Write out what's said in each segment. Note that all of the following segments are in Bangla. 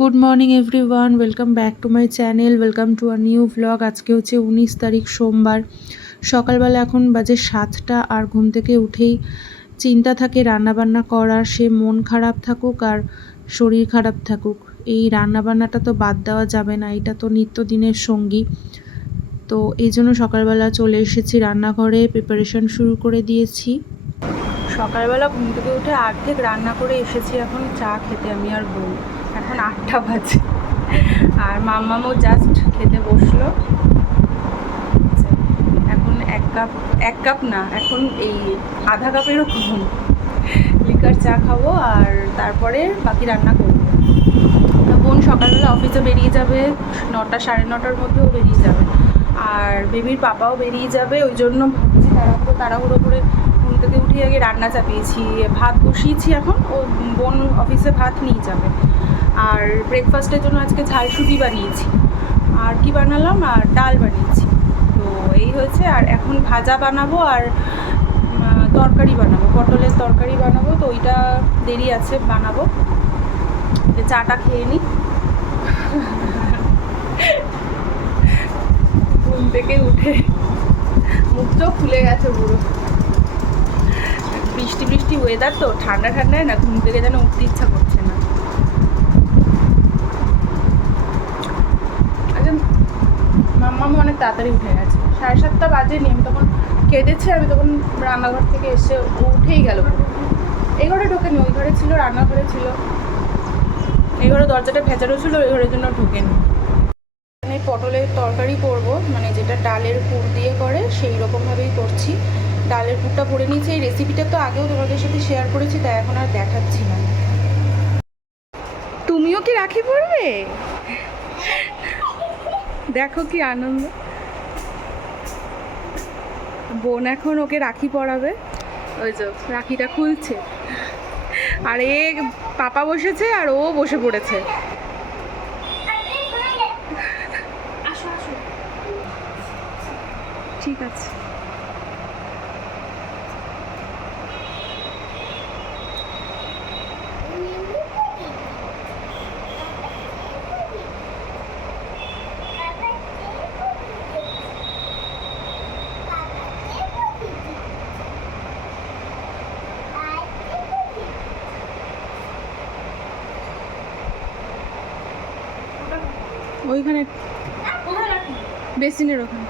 Good morning everyone welcome back to my channel welcome to a new blog আজকে হচ্ছে উনিশ তারিখ, সোমবার। সকালবেলা এখন বাজে সাতটা আর ঘুম থেকে উঠেই চিন্তা থাকে রান্নাবান্না করার। সে মন খারাপ থাকুক আর শরীর খারাপ থাকুক। এই রান্নাবান্নাটা তো বাদ দেওয়া যাবে না, এটা তো নিত্যদিনের সঙ্গী। তো এই জন্য সকালবেলা চলে এসেছি রান্নাঘরে প্রিপারেশন শুরু করে দিয়েছি। সকালবেলা ঘুম থেকে উঠে অর্ধেক রান্না করে এসেছি এখন, চা খেতে আমি আর বউ। এখন আটটা বাজে। আর মাম্মামও জাস্ট খেতে বসল। এখন এক কাপ এক কাপ না, এখন এই আধা কাপেরও কম। লিকার চা খাব আর তারপরে বাকি রান্না করব। তা বোন সকালবেলা অফিসে বেরিয়ে যাবে, নটা, সাড়ে নটার মধ্যেও বেরিয়ে যাবে। আর বেবির পাপাও বেরিয়ে যাবে, ওই জন্য ভাবছি তাড়াহুড়ো তাড়াহুড়ো করে ঘুম থেকে উঠে আগে রান্না চাপিয়েছি। ভাত বসিয়েছি এখন, ও বোন অফিসে ভাত নিয়ে যাবে। আর ব্রেকফাস্টের জন্য আজকে ঝালসুজি বানিয়েছি। আর কি বানালাম? আর ডাল বানিয়েছি। তো এই হয়েছে, আর এখন ভাজা বানাবো আর তরকারি বানাবো। পটলের তরকারি বানাবো, তো ওইটা দেরি আছে, বানাবো। তো চাটা খেয়ে নিই ঘুম থেকে উঠে মুখ চোখ খুলে গেছে পুরো। বৃষ্টি বৃষ্টি ওয়েদার তো, ঠান্ডা ঠান্ডায় না, ঘুম থেকে যেন উঠতে ইচ্ছা করছে না আচ্ছা মাম্মামা অনেক তাড়াতাড়ি উঠে গেছে। সাড়ে সাতটা বাজেনি আমি তখন কেঁদেছে, আমি তখন রান্নাঘর থেকে এসে উঠেই গেল এই ঘরে ঢোকেনি, ওই ঘরে ছিল, রান্নাঘরে ছিল। এই ঘরে দরজাটা ভেজানো ছিল, ওই ঘরের জন্য ঢোকেনি। এখানে পটলের তরকারি করব মানে যেটা ডালের পুর দিয়ে করে, সেই রকমভাবেই করছি। ডালের পুরটা ভরে নিয়েছি, এই রেসিপিটা তো আগেও তোমাদের সাথে শেয়ার করেছি, তাই এখন আর দেখাচ্ছি না। তুমিও কি রাখি পড়বে দেখো কি আনন্দ। বোন এখন ওকে রাখি পরাবে। ওই যে রাখিটা খুলছে। আর এ পাপা বসেছে আর ও বসে পড়েছে। ঠিক আছে। ওইখানে বেসিনের ওখানে।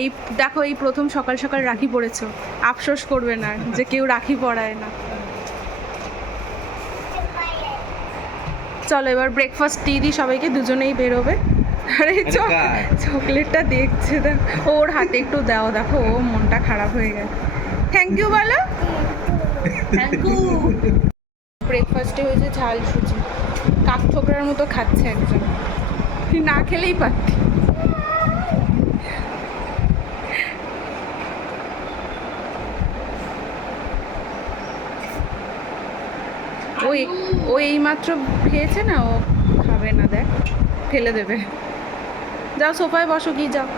এই দেখো এই প্রথম সকাল সকাল রাখি পড়েছো। আফসোস করবে না যে কেউ রাখি পরায় না। চলো এবার ব্রেকফাস্ট দিয়ে দিই সবাইকে দুজনেই বেরোবে। আরে চক- চকলেটটা দেখছে দেখ। ওর হাতে একটু দাও দেখো ও মনটা খারাপ হয়ে গেছে। থ্যাংক ইউ বলো। থ্যাংক ইউ ব্রেকফাস্টে হয়েছে ঝাল সুজি। কাক ঠোকরার মতো খাচ্ছে একজন। তুই না খেলেই পারতি। ওই ও এইমাত্র খেয়েছে না? ও খাবে না দেখ। ফেলে দেবে। যাও সোফায় বসো কি যাও।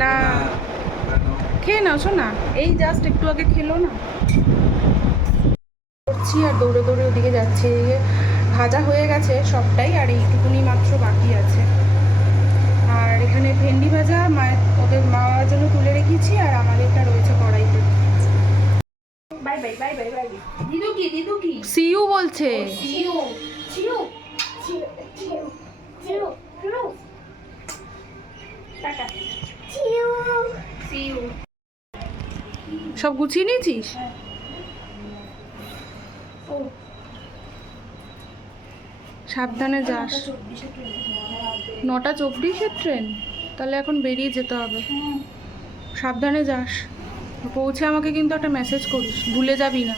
না। খেয়ে নাও, শোনা এই জাস্ট একটু আগে খেলো না। করছি আর দৌড়ে দৌড়ে ওদিকে যাচ্ছি। ভাজা হয়ে গেছে সবটাই আর এইটুকুনি মাত্র বাকি আছে। আর এখানে ভেন্ডি ভাজা, মায়ের ওদের মার জন্য তুলে রেখেছি আর আমাদেরটা রয়েছে bye bye bye bye bye দিদু কি দিদু কি সিইউ বলছে টাটা চিউ সব গুছিয়ে নিয়েছিস? সাবধানে যাস। নটা চব্বিশের ট্রেন তাহলে এখন বেরিয়ে যেতে হবে। সাবধানে যাস। পৌঁছে আমাকে কিন্তু একটা মেসেজ করিস ভুলে যাবি না।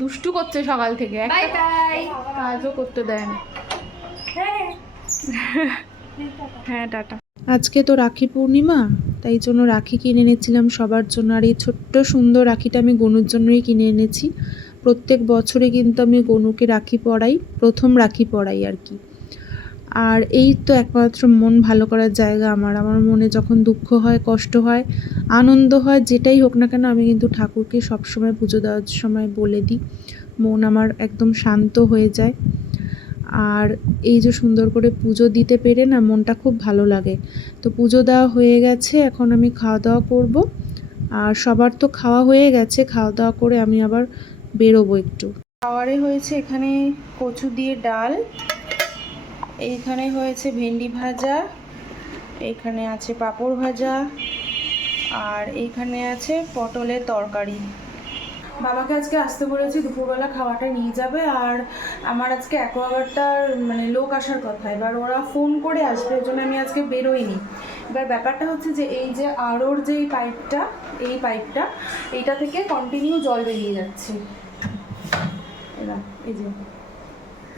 দুষ্টু করছে সকাল থেকে একটা কাজও করতে দেয় না। হ্যাঁ। হ্যাঁ টাটা। আজকে তো রাখি পূর্ণিমা তাই জন্য রাখি কিনে এনেছিলাম সবার জন্য আর এই ছোট্ট সুন্দর রাখিটা আমি গনুর জন্যই কিনে এনেছি। প্রত্যেক বছরে কিন্তু আমি গনুকে রাখি পরাই প্রথম রাখি পরাই আর কি। আর এই তো একমাত্র মন ভালো করার জায়গা আমার। আমার মনে যখন দুঃখ হয়, কষ্ট হয়, আনন্দ হয়, যেটাই হোক না কেন আমি কিন্তু ঠাকুরকে সবসময় পুজো দেওয়ার সময় বলে দিই। মন আমার একদম শান্ত হয়ে যায়। আর এই যে সুন্দর করে পুজো দিতে পেরে না মনটা খুব ভালো লাগে। তো পুজো দেওয়া হয়ে গেছে, এখন আমি খাওয়া দাওয়া করব। আর সবার তো খাওয়া হয়ে গেছে, খাওয়া দাওয়া করে আমি আবার বেরোবো একটু। খাওয়ারে হয়েছে এখানে কচু দিয়ে ডাল। এইখানে হয়েছে ভেন্ডি ভাজা, এইখানে আছে পাঁপড় ভাজা, আর এইখানে আছে পটলের তরকারি। বাবাকে আজকে আসতে বলেছি, দুপুরবেলা খাওয়াটা নিয়ে যাবে, আর আমার আজকে অ্যাকোয়াগার্ডটার মানে লোক আসার কথা। এবার ওরা ফোন করে আসবে ওই জন্য আমি আজকে বেরোইনি। এবার ব্যাপারটা হচ্ছে যে, এই যে আরোর যে পাইপটা, এই পাইপটা, এইটা থেকে কন্টিনিউ জল বেরিয়ে যাচ্ছে। এই যে।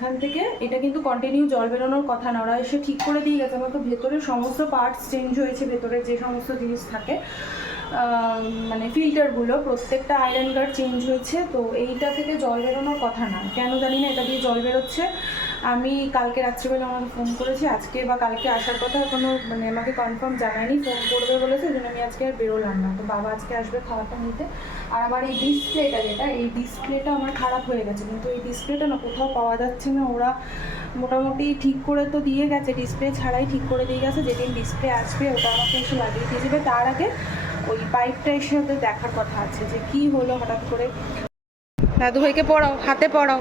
এখান থেকে, এটা কিন্তু কন্টিনিউ জল বেরোনোর কথা না, ওরা এসে ঠিক করে দিয়ে গেছে। আমার তো ভেতরে সমস্ত পার্টস চেঞ্জ হয়েছে, ভেতরে যে সমস্ত জিনিস থাকে। মানে ফিল্টারগুলো প্রত্যেকটা আয়রন গার্ড চেঞ্জ হয়েছে, তো এইটা থেকে জল বেরোনোর কথা না। কেন জানি না, এটা দিয়ে জল বেরোচ্ছে। আমি কালকে রাত্রিবেলা আমাকে ফোন করেছি, আজকে বা কালকে আসার কথা কোনো মানে আমাকে কনফার্ম জানায়নি, ফোন করবে বলেছে ওই জন্য আমি আজকে আর বেরোলাম না। তো বাবা আজকে আসবে খাওয়াটা নিতে। আর আমার এই ডিসপ্লেটা যেটা, এই ডিসপ্লেটা আমার খারাপ হয়ে গেছে। কিন্তু এই ডিসপ্লেটা না কোথাও পাওয়া যাচ্ছে না। ওরা মোটামুটি ঠিক করে তো দিয়ে গেছে ডিসপ্লে ছাড়াই ঠিক করে দিয়ে গেছে। যেদিন ডিসপ্লে আসবে, ওটা আমাকে এসে লাগিয়ে দিয়ে যাবে তার আগে ওই পাইপটা এসে ওদের দেখার কথা আছে যে কি হলো হঠাৎ করে। দাদু ভাইকে পড়াও, হাতে পড়াও।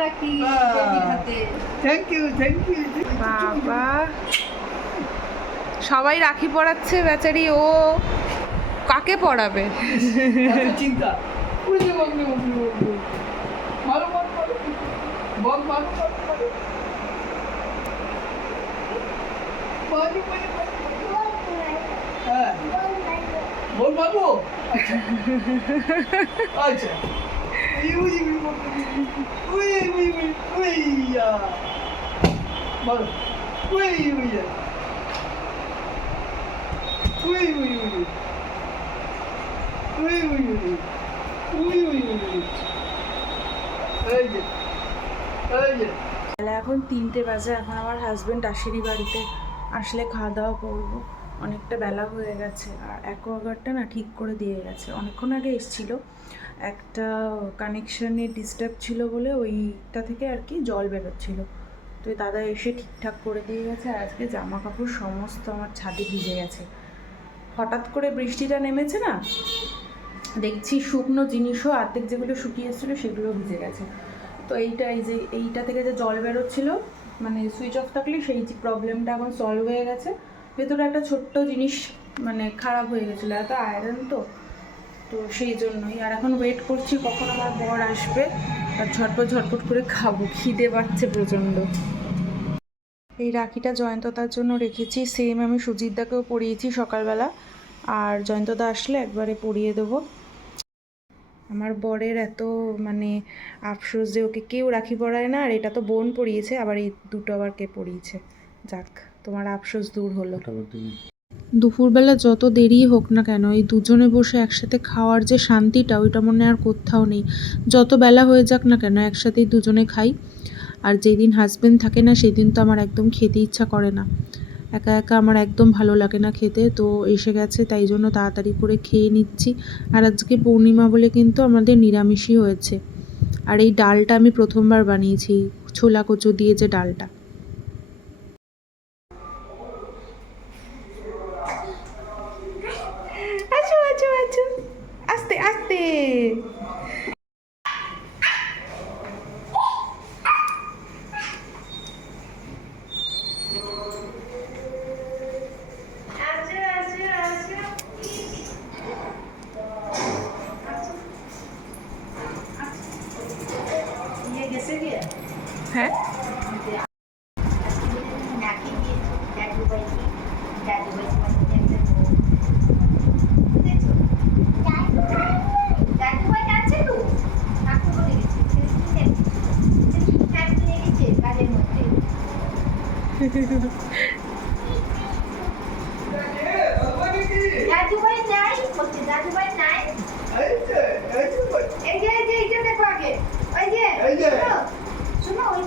রাখি থ্যাংক ইউ থ্যাংক ইউ বাবা। সবাই রাখি পড়াচ্ছে বেচারি ও কাকে পড়াবে চিন্তা। বাবু। আচ্ছা। তাহলে এখন তিনটে বাজে এখন আমার হাজবেন্ড আসেনি বাড়িতে। আসলে খাওয়া দাওয়া করব। অনেকটা বেলা হয়ে গেছে আর অ্যাকোয়াগার্ডটা না ঠিক করে দিয়ে গেছে। অনেকক্ষণ আগে এসছিল। একটা কানেকশানে ডিস্টার্ব ছিল বলে ওইটা থেকে আর কি জল বেরোচ্ছিল। তো দাদা এসে ঠিকঠাক করে দিয়ে গেছে আর আজকে জামা কাপড় সমস্ত আমার ছাদে ভিজে গেছে। হঠাৎ করে বৃষ্টিটা নেমেছে না, দেখছি শুকনো জিনিসও আর্ধেক যেগুলো শুকিয়ে এসেছিল সেগুলো ভিজে গেছে। তো এইটা এই যে, এইটা থেকে যে জল বেরোচ্ছিল মানে সুইচ অফ থাকলে সেই প্রবলেমটা এখন সলভ হয়ে গেছে। ভেতরে একটা ছোট্ট জিনিস মানে খারাপ হয়ে গেছিল, এত আয়রন তো। তো সেই জন্যই। আর এখন ওয়েট করছি কখন আমার বর আসবে। আর ঝটপট ঝটপট করে খাব। খিদে পাচ্ছে প্রচণ্ড। এই রাখিটা জয়ন্ততার জন্য রেখেছি। সেম আমি সুজিতদাকেও পরিয়েছি সকালবেলা। আর জয়ন্তদা আসলে একবারে পরিয়ে দেবো। আমার বরের এত মানে আফসোস যে ওকে কেউ রাখি পরায় না। আর এটা তো বোন পরিয়েছে, আবার এই দুটো আবার কে পরিয়েছে? যাক। তোমার আফসোস দূর হলো। দুপুরবেলা যত দেরি হোক না কেন এই দুজনে বসে একসাথে খাওয়ার যে শান্তিটা ওইটা মনে আর কোথাও নেই। যত বেলা হয়ে যাক না কেন একসাথেই দুজনে খাই। আর যেদিন হাজবেন্ড থাকে না সেদিন তো আমার একদম খেতে ইচ্ছা করে না। একা একা আমার একদম ভালো লাগে না খেতে তো এসে গেছে তাই জন্য তাড়াতাড়ি করে খেয়ে নিচ্ছি। আর আজকে পূর্ণিমা বলে কিন্তু আমাদের নিরামিষই হয়েছে। আর এই ডালটা আমি প্রথমবার বানিয়েছি ছোলা কচু দিয়ে যে ডালটা।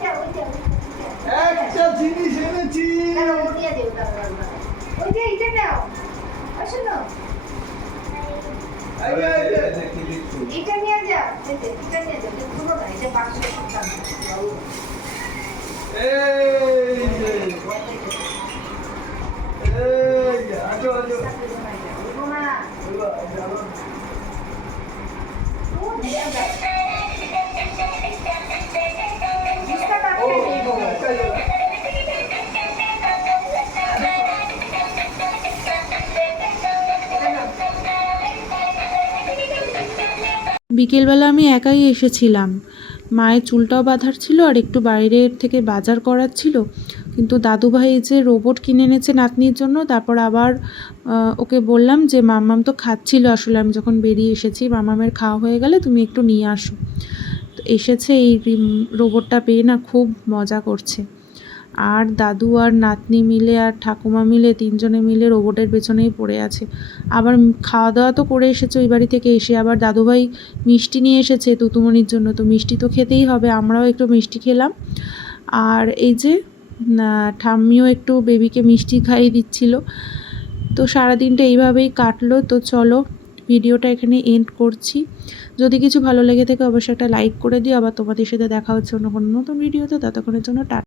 একটা জিনিস এনেছি। দিও। ওই যে এইটা ওই শোনো। যে, যে। এটা নিয়ে যাও এটা নিয়ে যাও পুরো না এটা বাক্সে এই এই যে, আজো। ও দিয়ে বিকেলবেলা আমি একাই এসেছিলাম। মায়ের চুলটাও বাঁধার ছিল আর একটু বাইরের থেকে বাজার করার ছিল। কিন্তু দাদুভাই যে রোবট কিনে এনেছে নাতনির জন্য, তারপর আবার ওকে বললাম যে, মাম্মাম তো খাচ্ছিল আসলে, আমি যখন বেরিয়ে এসেছি মামামের খাওয়া হয়ে গেলে তুমি একটু নিয়ে আসো। তো এসেছে এই রোবটটা পেয়ে না খুব মজা করছে। আর দাদু আর নাতনি মিলে আর ঠাকুমা মিলে তিনজনে মিলে রোবটের পেছনেই পড়ে আছে। আবার খাওয়া দাওয়া তো করে এসেছে ওই বাড়ি থেকে এসে, আবার দাদুভাই মিষ্টি নিয়ে এসেছে তুতুমণির জন্য, তো মিষ্টি তো খেতেই হবে, আমরাও একটু মিষ্টি খেলাম। আর এই যে ঠাম্মিও একটু বেবিকে মিষ্টি খাইয়ে দিচ্ছিল। তো সারাদিনটা এইভাবেই কাটলো, তো চলো ভিডিওটা এখানে এন্ড করছি। যদি কিছু ভালো লেগে থাকে অবশ্যই একটা লাইক করে দিও, আবার তোমাদের সাথে দেখা হচ্ছে অন্য কোনো নতুন ভিডিওতে, ততক্ষণের জন্য টাটা